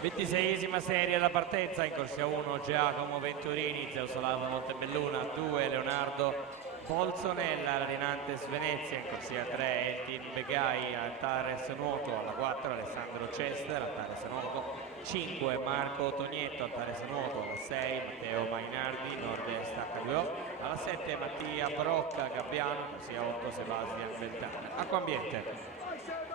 26esima serie da partenza, in corsia 1 Giacomo Venturini, Zeusolato Montebelluna, 2 Leonardo Bolzonella, Larinantes Venezia, in corsia 3 Eltin Begai, Altares Nuoto, alla 4 Alessandro Cester, Altares Nuoto, 5 Marco Tonietto, Altares Nuoto, alla 6 Matteo Mainardi, Nord-Est H2O, alla 7 Mattia Brocca Gabbiano, corsia 8 Sebastian Beltana. Acqua Ambiente.